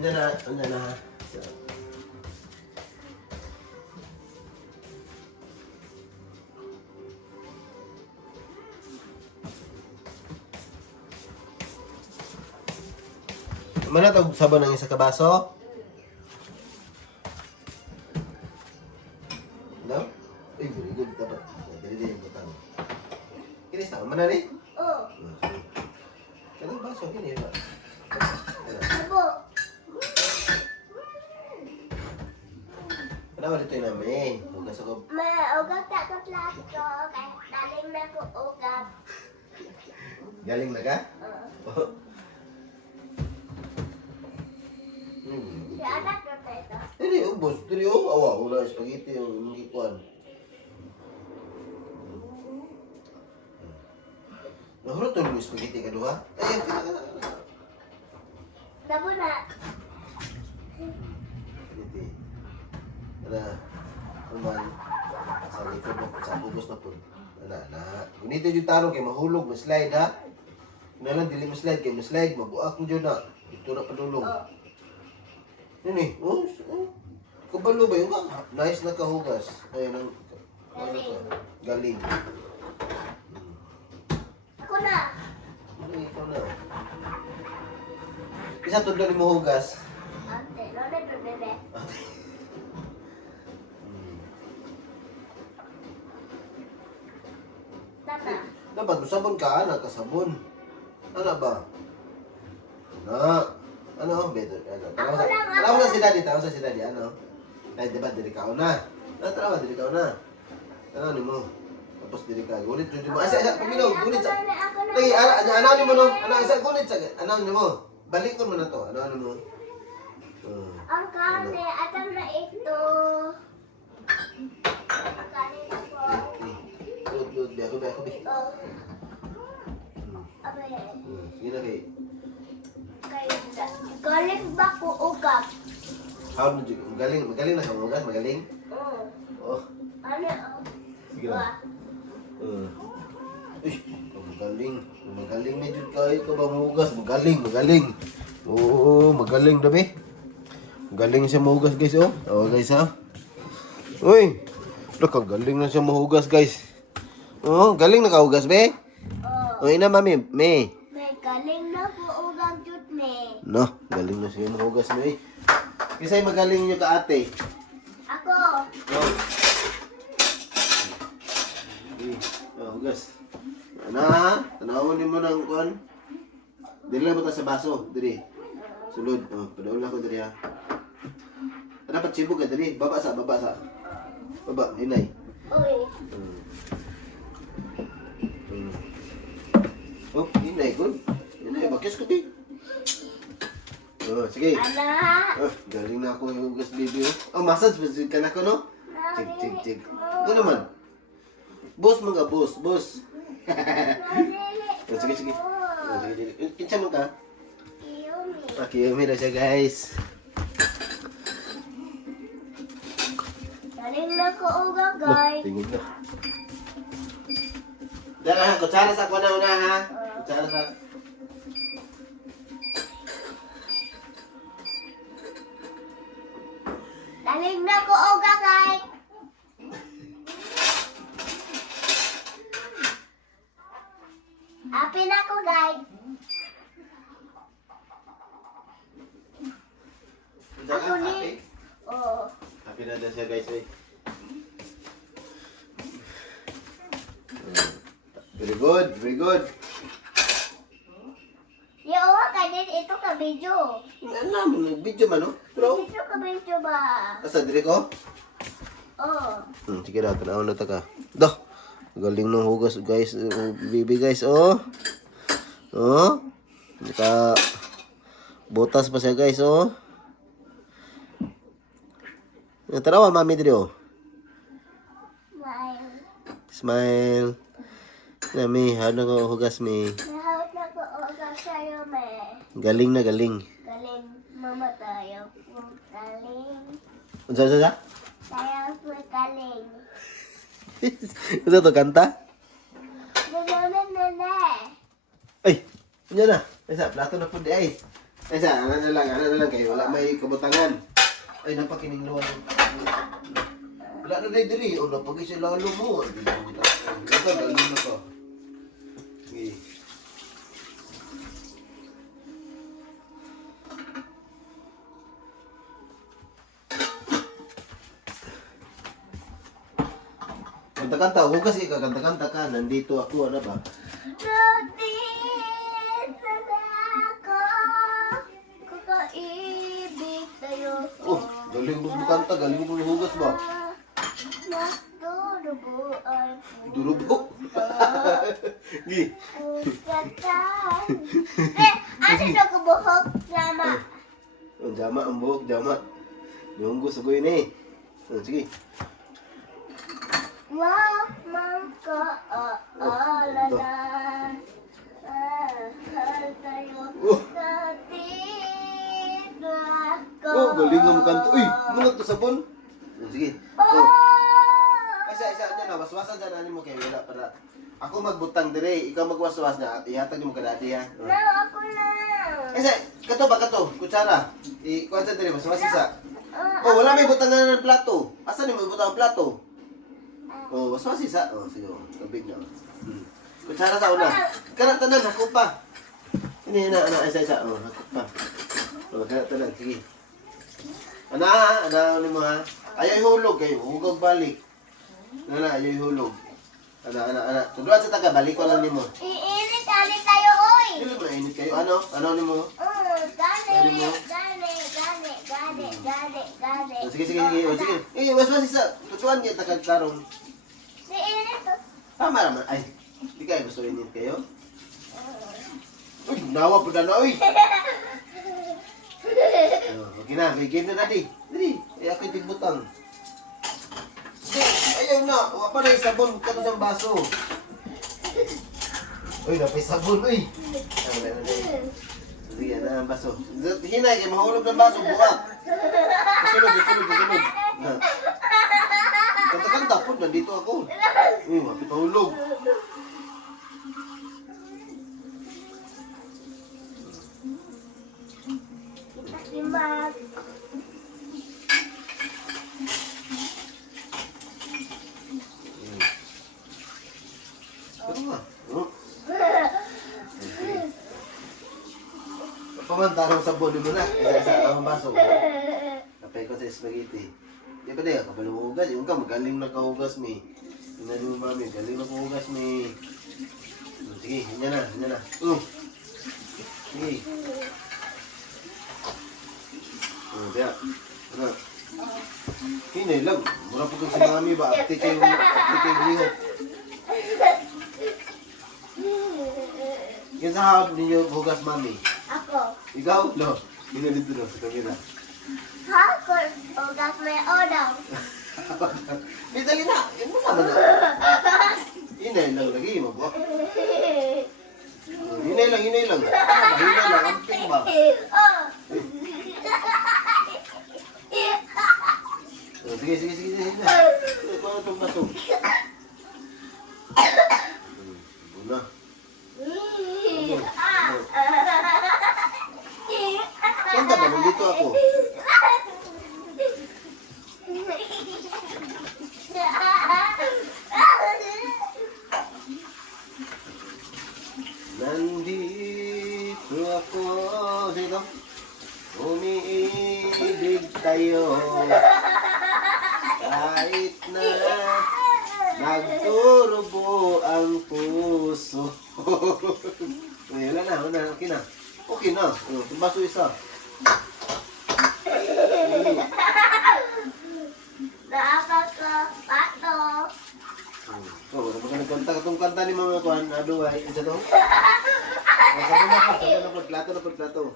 Andyan na ha. Manatag sabon ng isa ka baso. No? Uy, very good. Dapat. Dali yung butang. Kinis na. Manari? Oo. Kanang baso. Kini ba? Sabo. Ano dito yung namin? Hugas ako. Ugat ako plato. Kahit daling na ko ugat. Galing na ka? Oo. Si anak ko tayo. Hindi, ubos. Dili, awa. Wala spaghetti yung mungkikuan. Nahurot to yung spaghetti ka doha? Ay, Sabo na. spaghetti. Ano, kuman. Sa likod na, sa ubos na po. Ano, Gunito yung tarong kay mahulog, maslide ha? Kinalang, dili maslide kay maslide, mabuak mo dyan na. Ito na padulong. Yun eh, kabalo ba yun? Nice na kahugas. Ayun ang... Galing. Ako na. Ay, ikaw na. Isa tudlo ni mo hugas. Ante, lolo to bebe. Tata. Dapat sabon ka, anak, kasabon. Ano ba? Ano? Better, ano? Ako lang, ako. Tawag sa si daddy, ano? Ay, diba, diri ka na. Tara, diri ka na. Ano mo? Tapos diri ka, gulit, diri mo. Asa, pagminaw, gulit sa... Ako na. Lagi, ano mo, no? Ano, isa, gulit sa... Ano mo? Balikon mo na to. Ano mo? Ang kane, atam na ito. Ang kane ako. Good, be. Oh. Abay. Sige na, kay. Galing ba ko ugat? How did you... Magaling na ka, Mugas? Magaling? Oh. Ano? Sige na. Magaling medyo kayo ka ba Mugas? Magaling. Oo, magaling dabi. Magaling siya mahugas guys, oh. Oh guys ha. Uy. Look, galing na siya mahugas guys. Oh, galing na kahugas be. Oh. Oh, ina mami, me. May galing na ko ugat jud me. No, galing na siya mahugas me. Kisay magaling niyo ka ate. Ako. Oh. Hugas. Ano ha? Tanawin mo ng kuan. Dili lang mo ta sa baso. Dili. Sulod. Oh, padaul ako diri ha. Dapat sibog ka diri. Baba sa. Baba, hinay. Uy. Oh, hinay good. Hinay, bakis ko di. Oh, sige. Ana. Oh, galing na ako yung hugas baby. Oh, massage ka na ko no? Chig. Ano naman? Boss mga boss. Oh, sige. Oh, sige. Kinsa mo ka? Kiyumi na siya guys. Galing na ko ugat guys. Tingin na. Dala ha, kutsara sa ako na una ha. Kutsara sa... Galing na ko ugat guys. Happy na ko guys. Ako ni. Oh. Happy na din siya guys eh. Very good. Yawa ka din ito ka video. Ano, video man no? Pero, Ito ka video ba? asa diri ko? Oh. Sige na, tanaw na ta ka. Dah, galing ng hugas guys, baby guys, oh. Oh, naka butas pa siya guys, oh. Tanawa mami diri oh. Smile. Nami, ano ko hugas mi. Nahawat na ko ugat sa'yo me. Galing na galing. Galing mama tayo po galing. Unsa sa? Tayo po galing. Unsa to kanta? Nene. Ay, nya na. Isa plato na pud di ay. Ay sa, ano na lang kayo. Wala may kabutangan. Ay, napakinigluwan. Wala na na diri. O, napagay siya lalo mo. Ito, lalo na to. Okay. Kanta-kanta, huwag kasi kakanta-kanta ka. Nandito ako, ano ba? Nandito na ako, kakaibig sa'yo. Oh, galing mo kanta, galing mo hugas ba? Naturubuan ko. Durubo. Gi. Katan. Ano na kubuhok sama? Oh, jama ang buhok, jama. Yung gusto ko yun eh. Oh, sige. Wag man ka aalala. Mahal tayo. Oh. Nandito ako. Oh, galing mo kanta. Uy, munot to sabon. Oh, sige. Oh. Isa dyan na, waswasan dyan, ano mo kayo, wala para. Ako magbutang dire, ikaw magwaswas na, ihatag mo ka dati ha. No, ako na. Isa, kato ba kato, kutsara. Ikuha sa dire, waswas isa. Oh, wala may butang na ng plato. Asan yung may butang ng plato? Oh, waswas isa. Oh, sige, tubig na. Kutsara sa una. Karatanan, hakot pa. Hindi na, isa. Oh, hakot pa. Oh, karatanan, sige. Ana, ano mo ha? Ayaw ihulog kayo, hugog balik. Ana, ayaw ihulog. Ana. Tuduan sa taga, balik ko lang nimo. Iinit ulit tayo, oy. Dili mo na init kayo. Ano? Ano nimo? Gani. Oh, sige. Oh, sige. Waswas isa. Tuduan niya takagtarong. Iinit to. Tama naman. Ay, di kayo gusto init kayo? Uy, nawa po na uy. Okay na, may game na natin. Dali, ako'y tigbutang. Ayaw na, wala pa na yung sabon, kato ng baso. Uy, napay sabon, uy. Sige, na ang baso. Hinay, kayo mahulog ng baso, buwak. Kasunod. Kanta-kanta po, nandito ako. Uy, mapit mahulog. Simbag. Ano nga? Pamantarong sabon mo na. Isa ang baso. Kapay ko sa spaghetti. Di ba diya? Kapag lumuhugas, yung ka magaling na kahugas mi. Tingnan mo mami, galing na kahugas mi. Sige, yan na. Sige. Diya. Ano? Hinay lang. Mura po kong si mami ba? Apti kayo lihok. Yan sa hawag ninyo hugas mami. Ako. Ikaw? No. Ginalito na sa kamera. Ako. Ugas may odong. May dali na. Yan mo naman na. Hinay lang lagi. Mabuak. Hinay lang. Amping ba? Oh. Sige. Ito na itong baso. Buna. Kanta ba? Nandito ako. Nandito ako. Sino? Umiibig tayo. Kahit na nagturubo ang puso. Ay, wala na. Okay na. Tumbaso isa. Nakakapato. Oh, kapag nagkanta ka itong kanta ni mga kuhan, aduay, isa to? Sabon na, plato.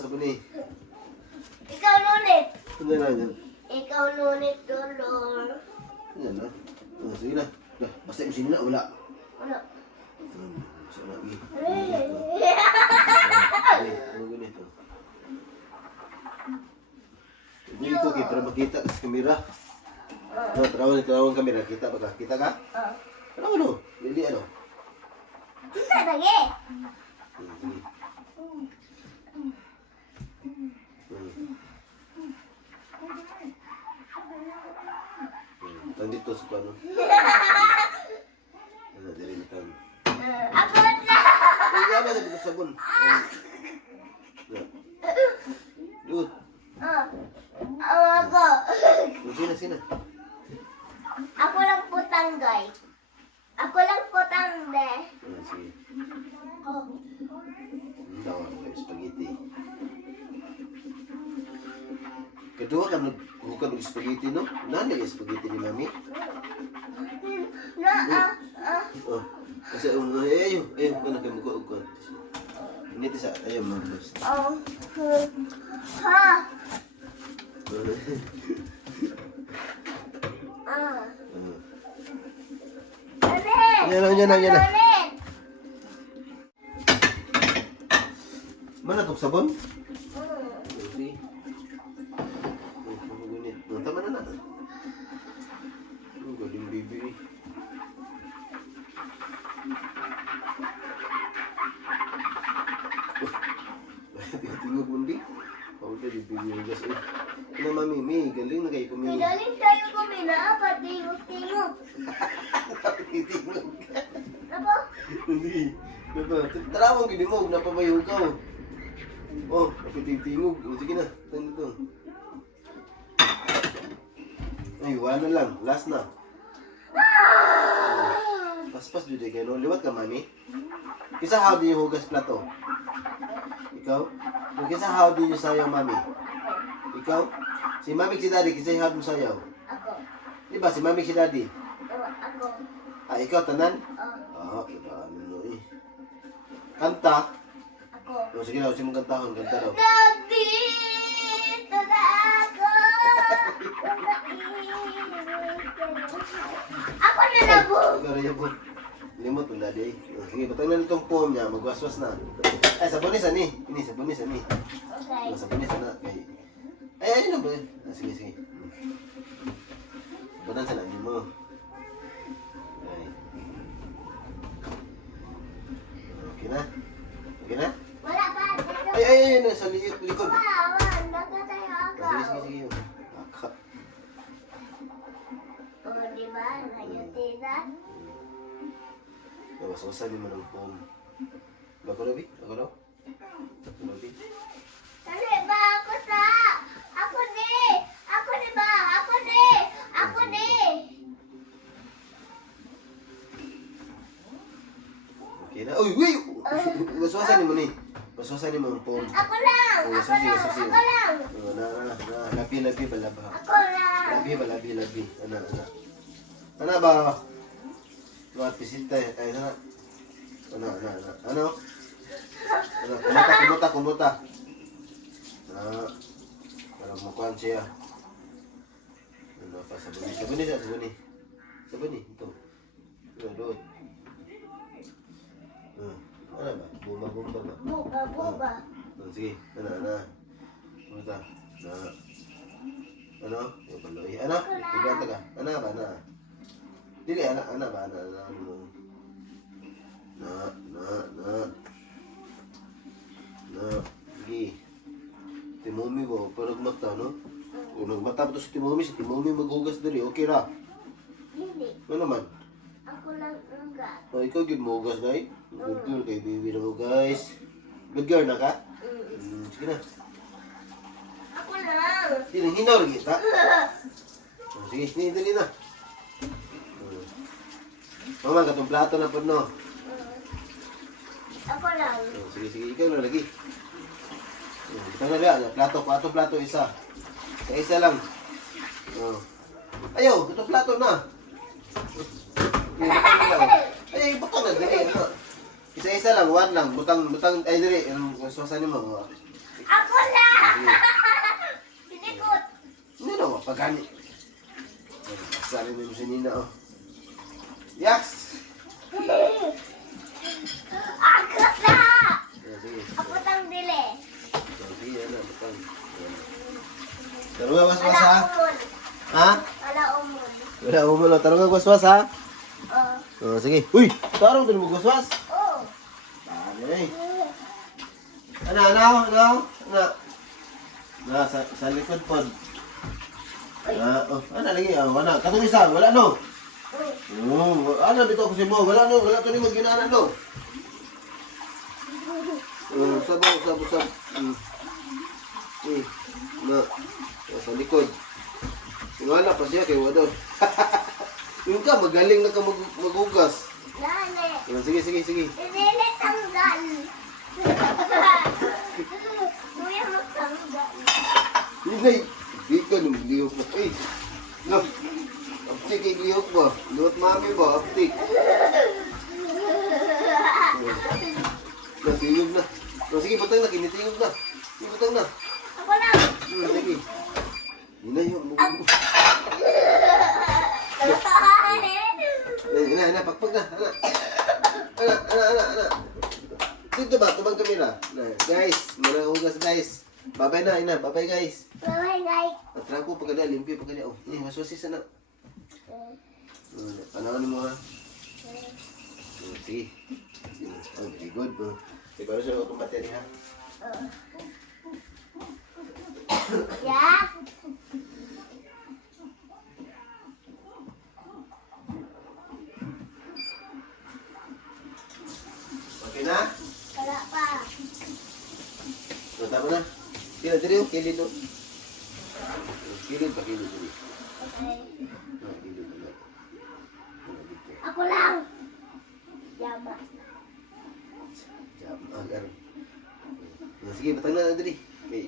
Sabon eh. Ikaw nunit. Ano na yan? Ikaw nunit, Dolor. Yan na. Sige na. Basta yung sino na, wala. Ano? Basta lagi. Ano ganito? Hindi ko kayo para makita sa kamera. Tarawan kamera. Kita ba ka? Kita ka? Ano? Lili ano? Kita lagi. Sige. butang dito sa pano. Ano, dali butang. Ako na! Ay, gana sa dito sabon. Dude. Ako. Sina. Ako lang putang, guys. Ako lang putang, de. Sige. Oh. Tawa ng spaghetti. Kedua kan bukan ng spaghetti, no? Nana yung spaghetti ni Mami? Oh, kasi ayaw, ko na kayo magkukuha. Hindi sa, ayaw mga Ha? Yan na. Mana tong sabon? Okay. Magunit. Tama na. Galing baby. Tingog mo di. Pauta di baby gas. Ano mami, galing na kayo kumili. Galing tayo kumina, patingog-tingog. Tingog. Ano? Hindi. Diba? Tarawang gini mo, napabayo ka. Oh, napitingtingog. Sige na, tanda to. Ay, wala lang. Last na. Paspas dito kayo, no? Liwat ka, mami. Kisa how do you hugas plato? Ikaw? Kisa how do you sayaw, mami? Ikaw? Si mami si daddy, kisa how do you sayaw? Ako. Di ba, si mami si daddy? Ako. Ah, ikaw, tanan? Ah, diba, ano eh. Kanta? Ako. Oh, sige na, sige mong kantahon, kanta daw. Nandito na ako. Ako na labo. Ikaw rin yung po. Limot ang daddy eh. Oh, sige, batang na nitong poem niya, magwaswas na. Ay, sabonis ani. Ini, sabonis ani. Okay. Sabonis na. Ay, ayun na ba? Ah, sige. Badan sa lagi mo. Ay. Okay na? Okay na? Wala pa. Ay, nasa likod. Wow, nakatayo ako. Ah, sige. Baka. O, diba? Nayuti na. Nawaswasan mo ng poem. Bako na, Bi? Ako daw? Bi? Dali ba ako sa? Ako ni! Ako ni ba? Ako ni! Ako ni! Okay na. Uy! Waswasan mo ni. Waswasan mo ang poem. Ako lang! Oh, Ako lang! sige. Ako lang! Oh, labi balaba. Ako lang! Labi. Ana ba? Luat pisita ay sana. Ano? Kumuta. Para mukuan siya. Ano pa sabuni. Ito. Doon. Ano ba? Bumba ba? Buba. Sige, ana. Kumuta. Ano? Yung paloy. Ano? Ibanta ka. Ano ba? Dili, ano ba? Ano mo? Sige. Timumi mo, parang mata, no? Kung nagmata pa to si Timumi maghugas dali, okay ra. Hindi. Ano naman? Ako lang ugat. Oh, ikaw gid mo hugas, day? Good girl kay baby na mo, guys. Good girl na ka? Sige na. Ako lang. Hinaw rin kita. Sige, dali na. Mama, katong plato na po, no? Ako lang. Sige, ikaw na lagi. Kita na rin, plato isa. Isa lang. Ayaw, itong plato na. Ay, butang na, dali. Isa lang, one lang. Butang, ay dali. Suwasan mo. Ako lang! Sinikot. Hindi na, pagkani. Sali mo si Nina, oh. Yaks! Ako na! Sige. Ako tang dili. Sige, butang. Tarong waswas, ha? Umon. Ha? Wala umon. Wala umulo. Tarong waswas, ha? Oh. Sige. Uy! Tarong din mo waswas. Oh. Ay. Ano? Sa likod po. Ano lagi? Wala. Katong isa, wala no. Ano bitaw ko si mo? Wala no, wala to ni magginana no. Sab. Na. Sa likod. Wala pa siya kay wala. Yung ka magaling na ka magugas. Dali. Sige. Dili tanggal. Kuya magtanggal. Hindi. Di ka nung liyok na. No. Aptik ay liyok ba? Luot mami ba? Aptik. Natingog na. Sige, patang na. Kinitingog na. Sige, patang na. Ako lang. Sige. Yun na yun. Ana, pagpag na. Ana. Dito ba? Tubang kamera. Guys, manahugas guys. Babay na, ina. Babay guys. Bye guys. Patra ko pagkada, limpyo pagkada. Oh, ini waswasis na. Panahon mo ha. Sige. Oh, very good. Sige, baru sa itong battery ha. Yeah. Okay na? Wala pa. Tama na. Kila diri oh, kilid oh. Kilid ba kilid diri? Okay. Kilid na. Ako lang. Yama. Jam agar. Sige, batang na diri. Okay.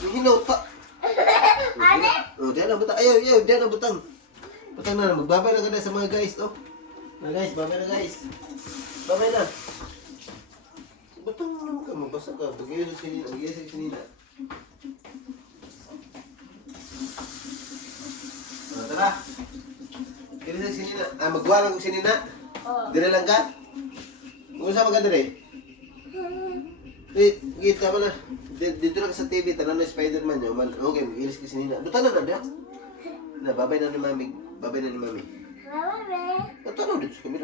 Yung hinaw ta. Ate? Oh, diyan na butang. Ayaw, diyan na butang. Butang na, magbabay na ka na sa mga guys, oh. Na guys, babay na guys. Babay na. Butang naman ka, magbasa ka. Pag-iisip si Nina. Tara. Kailan si Nina? Magwalang ko si Nina? Oh. Dire lang ka? Kung saan ka dire? Kita mo na. Dito lang sa TV, tanong na Spider-Man yun. Okay, mag-ilis ka si Nina. Buta na na, babay na ni Mami. Babay na ni Mami. Mama, Tanong dito sa kamera.